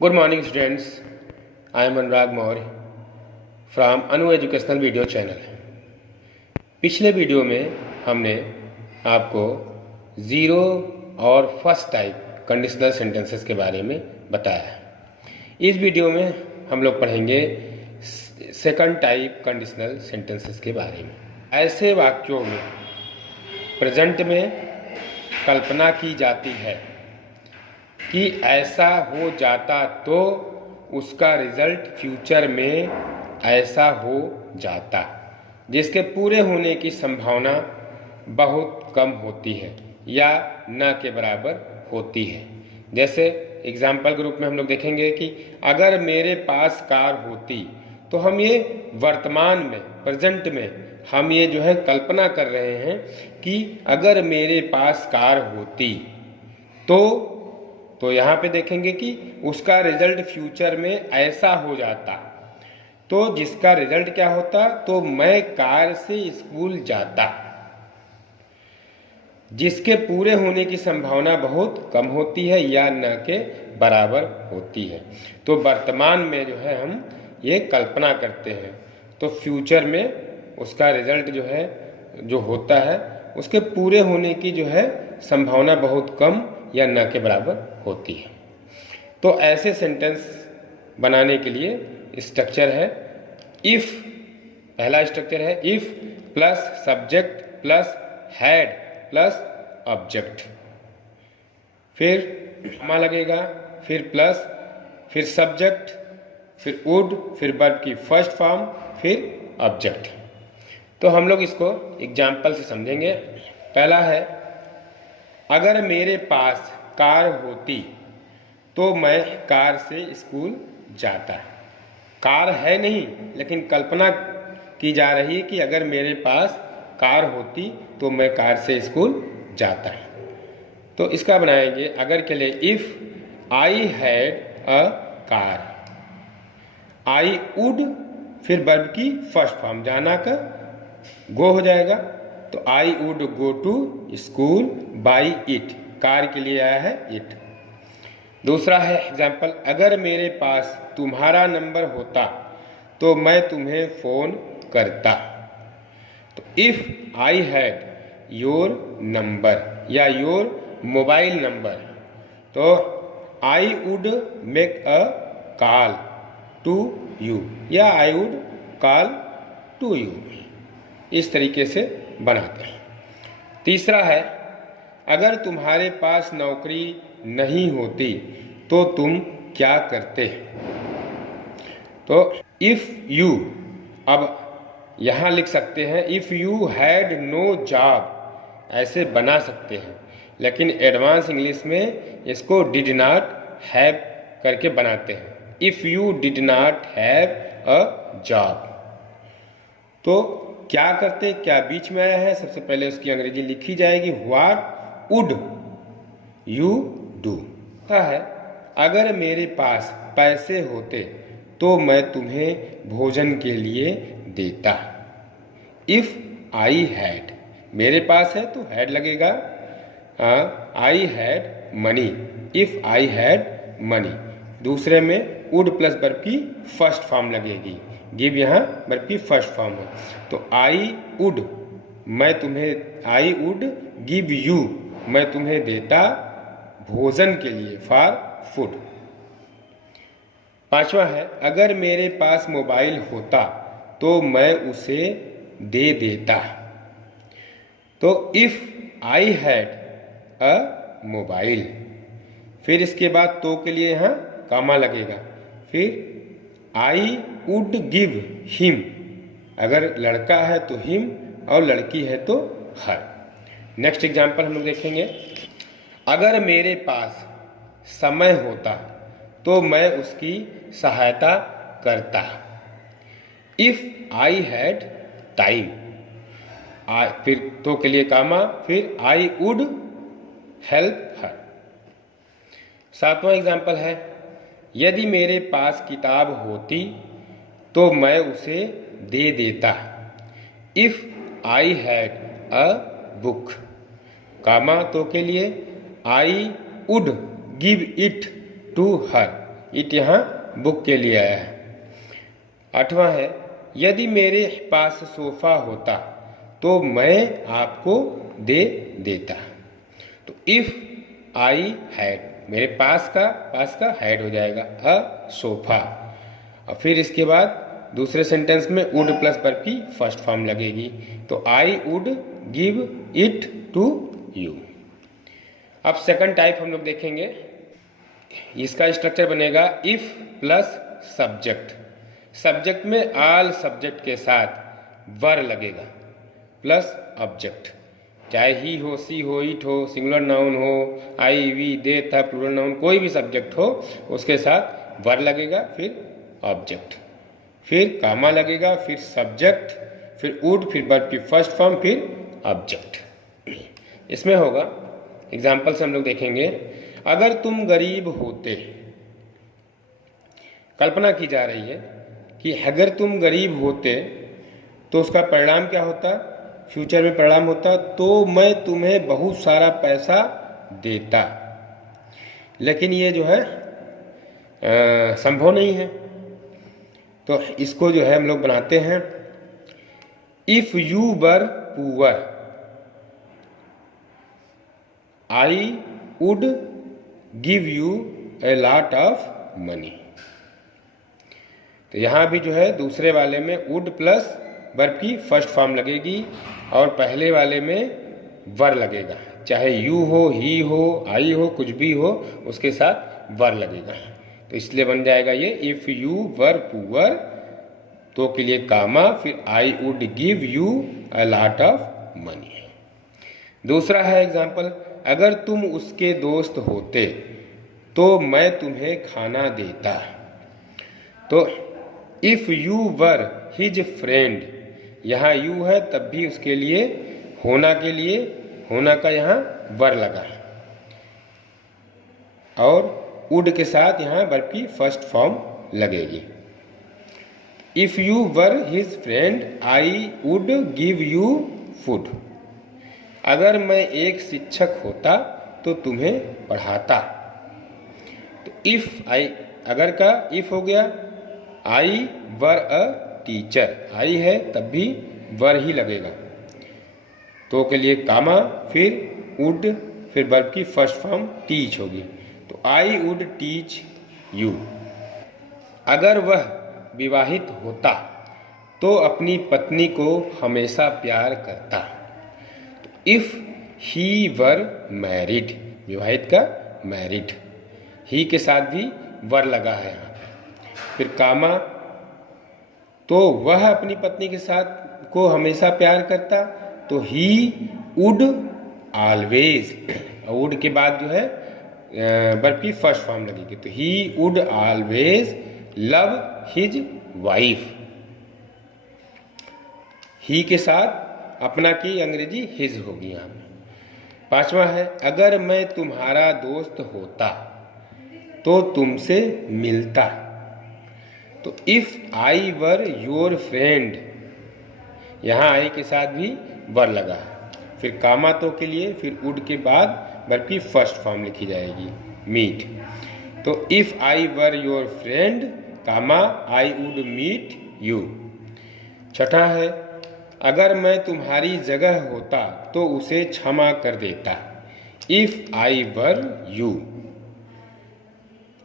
Good morning students, I am Anurag Maurya from Anu educational video channel. पिछले video में हमने आपको zero और फर्स्ट टाइप कंडीशनल सेंटेंसेस के बारे में बताया। इस वीडियो में हम लोग पढ़ेंगे सेकंड टाइप कंडीशनल सेंटेंसेस के बारे में। ऐसे वाक्यों में प्रेजेंट में कल्पना की जाती है कि ऐसा हो जाता तो उसका रिजल्ट फ्यूचर में ऐसा हो जाता, जिसके पूरे होने की संभावना बहुत कम होती है या न के बराबर होती है। जैसे एग्जाम्पल के रूप में हम लोग देखेंगे कि अगर मेरे पास कार होती, तो हम ये वर्तमान में प्रेजेंट में हम ये जो है कल्पना कर रहे हैं कि अगर मेरे पास कार होती तो यहाँ पे देखेंगे कि उसका रिजल्ट फ्यूचर में ऐसा हो जाता, तो जिसका रिजल्ट क्या होता, तो मैं कार से स्कूल जाता, जिसके पूरे होने की संभावना बहुत कम होती है या न के बराबर होती है। तो वर्तमान में जो है हम ये कल्पना करते हैं, तो फ्यूचर में उसका रिजल्ट जो है जो होता है उसके पूरे होने की जो है संभावना बहुत कम या न के बराबर होती है। तो ऐसे सेंटेंस बनाने के लिए स्ट्रक्चर है इफ। पहला स्ट्रक्चर है if plus subject plus had plus object, फिर कॉमा लगेगा, फिर प्लस, फिर सब्जेक्ट, फिर वुड, फिर वर्ब की फर्स्ट फॉर्म, फिर ऑब्जेक्ट। तो हम लोग इसको एग्जाम्पल से समझेंगे। पहला है अगर मेरे पास कार होती तो मैं कार से स्कूल जाता। कार है नहीं, लेकिन कल्पना की जा रही है कि अगर मेरे पास कार होती तो मैं कार से स्कूल जाता। तो इसका बनाएंगे अगर के लिए if I had a car, I would, फिर वर्ब की फर्स्ट फॉर्म जाना का गो हो जाएगा, तो I would go to school by it, car के लिए आया है इट। दूसरा है एग्जाम्पल अगर मेरे पास तुम्हारा नंबर होता तो मैं तुम्हें फोन करता। तो if I had your number या योर मोबाइल नंबर, तो I would make a call to you या I would call to you. इस तरीके से बनाते हैं। तीसरा है अगर तुम्हारे पास नौकरी नहीं होती तो तुम क्या करते। तो इफ यू, अब यहाँ लिख सकते हैं if you had no job, ऐसे बना सकते हैं, लेकिन एडवांस इंग्लिश में इसको डिड नॉट हैव करके बनाते हैं। If you did not have a job, तो क्या करते, क्या बीच में आया है, सबसे पहले उसकी अंग्रेजी लिखी जाएगी व्हाट वुड यू डू। है अगर मेरे पास पैसे होते तो मैं तुम्हें भोजन के लिए देता। इफ आई हैड, मेरे पास है तो हैड लगेगा, I had money, if I had money. दूसरे में वुड प्लस वर्ब की फर्स्ट फॉर्म लगेगी, गिव यहाँ वर्ब की फर्स्ट फॉर्म है, तो आई वुड, मैं तुम्हें, आई वुड गिव यू, मैं तुम्हें देता भोजन के लिए, फॉर फूड। पांचवा है अगर मेरे पास मोबाइल होता तो मैं उसे दे देता। तो if I had a mobile, फिर इसके बाद तो के लिए यहाँ कामा लगेगा, फिर आई वुड गिव हिम, अगर लड़का है तो हिम और लड़की है तो हर। नेक्स्ट एग्जाम्पल हम लोग देखेंगे अगर मेरे पास समय होता तो मैं उसकी सहायता करता। इफ आई हैड टाइम, फिर तो के लिए कामा, फिर आई वुड हेल्प हर। सातवां एग्जाम्पल है यदि मेरे पास किताब होती तो मैं उसे दे देता। If I had a book, comma तो के लिए I would give it to her, it यहाँ बुक के लिए आया है। 8वां है, यदि मेरे पास सोफा होता तो मैं आपको दे देता। तो इफ आई हैड, मेरे पास का हैड हो जाएगा अ सोफा। और फिर इसके बाद दूसरे सेंटेंस में वुड प्लस वर्ब की फर्स्ट फॉर्म लगेगी, तो I would give it to you. अब सेकंड टाइप हम लोग देखेंगे। इसका स्ट्रक्चर बनेगा इफ प्लस सब्जेक्ट। सब्जेक्ट में ऑल सब्जेक्ट के साथ वर लगेगा प्लस ऑब्जेक्ट, चाहे ही हो, सी हो, इट हो, सिंगुलर नाउन हो, आई वी दे था, प्लूरल नाउन, कोई भी सब्जेक्ट हो उसके साथ वर लगेगा, फिर ऑब्जेक्ट, फिर कामा लगेगा, फिर सब्जेक्ट, फिर वुड, फिर वर्ब की फर्स्ट फॉर्म, फिर ऑब्जेक्ट। इसमें होगा एग्जाम्पल से हम लोग देखेंगे। अगर तुम गरीब होते, कल्पना की जा रही है कि अगर तुम गरीब होते तो उसका परिणाम क्या होता, फ्यूचर में परिणाम होता तो मैं तुम्हें बहुत सारा पैसा देता। लेकिन ये जो है संभव नहीं है, तो इसको जो है हम लोग बनाते हैं if you were poor I would give U a lot of money. तो यहाँ भी जो है दूसरे वाले में वुड प्लस वर्ब की फर्स्ट फॉर्म लगेगी और पहले वाले में वर लगेगा, चाहे यू हो, ही हो, आई हो, कुछ भी हो उसके साथ वर लगेगा। तो इसलिए बन जाएगा ये इफ यू वर पुअर, तो के लिए कामा, फिर I would give you a lot of money. दूसरा है एग्जाम्पल, अगर तुम उसके दोस्त होते तो मैं तुम्हें खाना देता। तो if you were his friend, यहाँ यू है तब भी उसके लिए होना का यहाँ वर लगा और वुड के साथ यहाँ वर्ब की फर्स्ट फॉर्म लगेगी। If you were his friend I would give you food. अगर मैं एक शिक्षक होता तो तुम्हें पढ़ाता। तो इफ आई, अगर का इफ हो गया, आई वर अ टीचर, आई है तब भी वर ही लगेगा, तो के लिए कामा, फिर वुड, फिर वर्ब की फर्स्ट फॉर्म टीच होगी, तो आई वुड टीच यू। अगर वह विवाहित होता तो अपनी पत्नी को हमेशा प्यार करता। तो इफ ही वर मैरिड, विवाहित का मैरिड, ही के साथ भी वर लगा है यहाँ, फिर कामा, तो वह अपनी पत्नी के साथ को हमेशा प्यार करता, तो ही वुड ऑलवेज, वुड के बाद जो है वर्ब की फर्स्ट फॉर्म लगेगी, तो he would always love his wife. He के साथ अपना की अंग्रेजी हिज होगी यहाँ पे। 5वां है, अगर मैं तुम्हारा दोस्त होता तो तुमसे मिलता। तो if I were your friend, यहाँ आई के साथ भी वर लगा है, फिर कामा तो के लिए, फिर वुड के बाद वर्ब की फर्स्ट फॉर्म लिखी जाएगी मीट। तो if I were your friend comma I would meet you. 6ठा है, अगर मैं तुम्हारी जगह होता तो उसे क्षमा कर देता। If I were you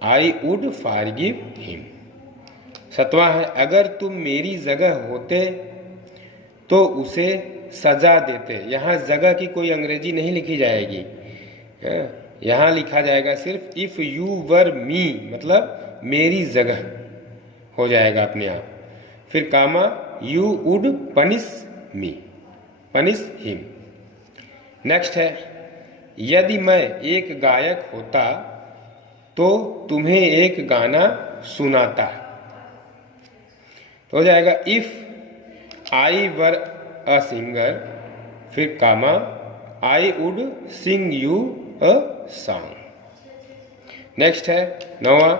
I would forgive him. 7वां है, अगर तुम मेरी जगह होते तो उसे सजा देते। यहाँ जगह की कोई अंग्रेजी नहीं लिखी जाएगी, यहाँ लिखा जाएगा सिर्फ इफ यू वर मी, मतलब मेरी जगह हो जाएगा अपने आप, फिर comma you would punish me, punish him. Next है, यदि मैं एक गायक होता तो तुम्हें एक गाना सुनाता। तो हो जाएगा if I were a singer, फिर comma I would sing you a song. Next है 9वां,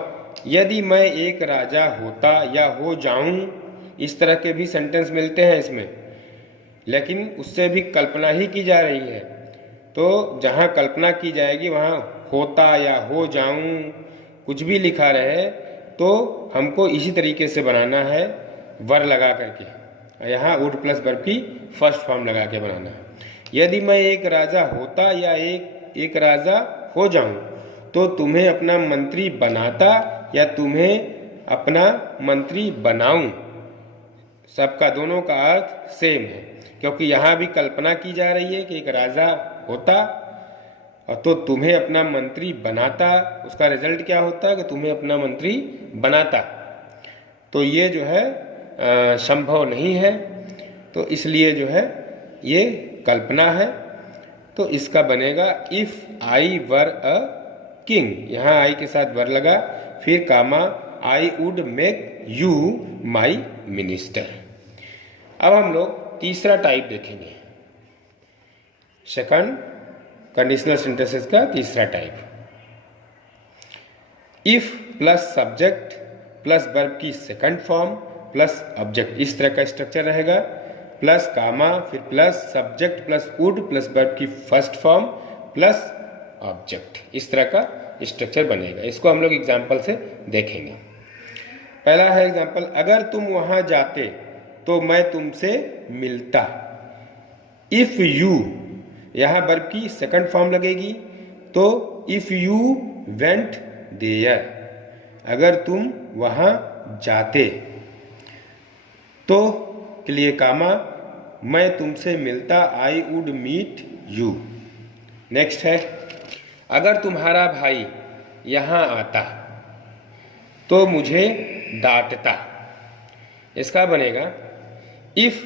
यदि मैं एक राजा होता या हो जाऊं। इस तरह के भी सेंटेंस मिलते हैं इसमें, लेकिन उससे भी कल्पना ही की जा रही है, तो जहां कल्पना की जाएगी वहां होता या हो जाऊं कुछ भी लिखा रहे तो हमको इसी तरीके से बनाना है, वर लगा करके। यहाँ वुड प्लस वर्ब की फर्स्ट फॉर्म लगा के बनाना है। यदि मैं एक राजा होता या एक राजा हो जाऊं तो तुम्हें अपना मंत्री बनाता या तुम्हें अपना मंत्री बनाऊं। सबका दोनों का अर्थ सेम है, क्योंकि यहाँ भी कल्पना की जा रही है कि एक राजा होता और तो तुम्हें अपना मंत्री बनाता, उसका रिजल्ट क्या होता है कि तुम्हें अपना मंत्री बनाता। तो ये जो है संभव नहीं है, तो इसलिए जो है ये कल्पना है। तो इसका बनेगा if I were a king. यहाँ आई के साथ वर लगा, फिर comma I would make you my minister. अब हम लोग तीसरा टाइप देखेंगे, सेकंड कंडीशनल सेंटेंसेस का तीसरा type. If plus subject plus verb की सेकंड फॉर्म प्लस ऑब्जेक्ट, इस तरह का स्ट्रक्चर रहेगा। प्लस कामा, फिर plus subject plus would plus verb की फर्स्ट फॉर्म प्लस ऑब्जेक्ट, इस तरह का स्ट्रक्चर बनेगा। इसको हम लोग एग्जाम्पल से देखेंगे। पहला है एग्जाम्पल, अगर तुम वहां जाते तो मैं तुमसे मिलता। इफ यू, यहाँ वर्ब की सेकंड फॉर्म लगेगी, तो इफ यू वेंट देयर, अगर तुम वहां जाते, तो के लिए कामा मैं तुमसे मिलता, I would meet you. Next है, अगर तुम्हारा भाई यहाँ आता तो मुझे डांटता। इसका बनेगा इफ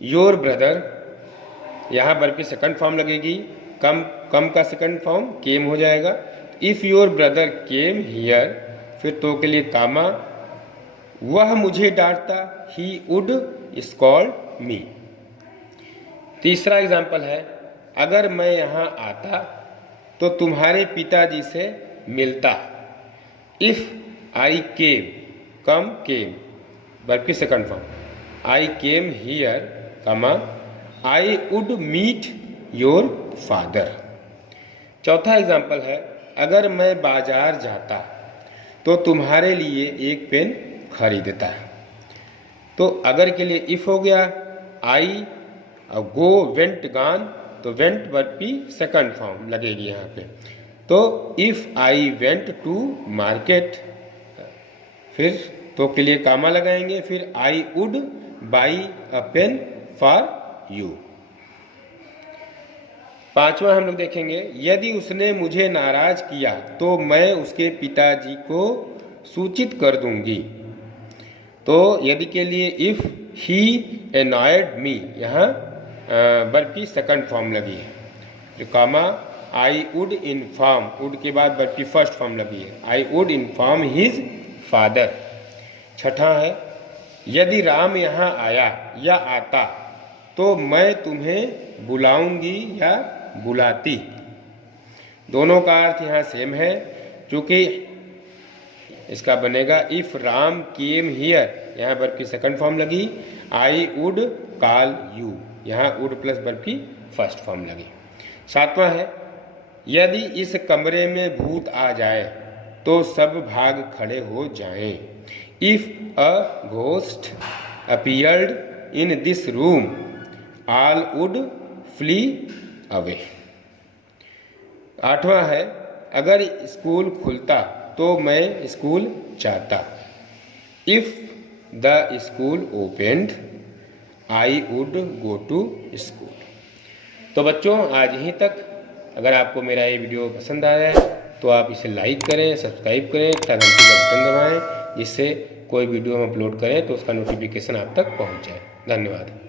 योर ब्रदर, यहाँ वर्ब की सेकंड फॉर्म लगेगी, कम का सेकंड फॉर्म केम हो जाएगा। If your brother came here, फिर तो के लिए कामा वह मुझे डांटता, ही वुड स्कॉल्ड मी। तीसरा एग्जाम्पल है, अगर मैं यहाँ आता तो तुम्हारे पिताजी से मिलता। If I came, come came verb की second form, I came here comma I would meet your father. चौथा एग्जाम्पल है, अगर मैं बाजार जाता तो तुम्हारे लिए एक पेन खरीदता। तो अगर के लिए इफ हो गया, आई और गो वेंट गान, तो वेंट वर्ब की सेकंड फॉर्म लगेगी यहाँ पे। तो if I went to market, फिर तो के लिए कामा लगाएंगे, फिर I would buy a pen for you. पांचवा हम लोग देखेंगे, यदि उसने मुझे नाराज किया तो मैं उसके पिताजी को सूचित कर दूंगी। तो यदि के लिए इफ ही एनॉयड मी, यहाँ वर्ब की सेकंड फॉर्म लगी है, जो कामा आई वुड इन्फॉर्म, वुड के बाद वर्ब की फर्स्ट फॉर्म लगी है, I would inform his father. छठा है, यदि राम यहाँ आया या आता तो मैं तुम्हें बुलाऊंगी या बुलाती। दोनों का अर्थ यहाँ सेम है, क्योंकि इसका बनेगा इफ राम केम हियर, यहाँ वर्ब की सेकंड फॉर्म लगी, आई वुड कॉल यू, यहाँ वुड प्लस वर्ब की फर्स्ट फॉर्म लगी। सातवां है, यदि इस कमरे में भूत आ जाए तो सब भाग खड़े हो जाएं। If a ghost appeared in this room all would flee away. आठवां है, अगर स्कूल खुलता तो मैं स्कूल जाता। If the school opened I would go to school. तो बच्चों आज यहीं तक। अगर आपको मेरा ये वीडियो पसंद आया है तो आप इसे लाइक करें, सब्सक्राइब करें तथा घंटी का बटन दबाएं, जिससे कोई वीडियो हम अपलोड करें तो उसका नोटिफिकेशन आप तक पहुंच जाए। धन्यवाद।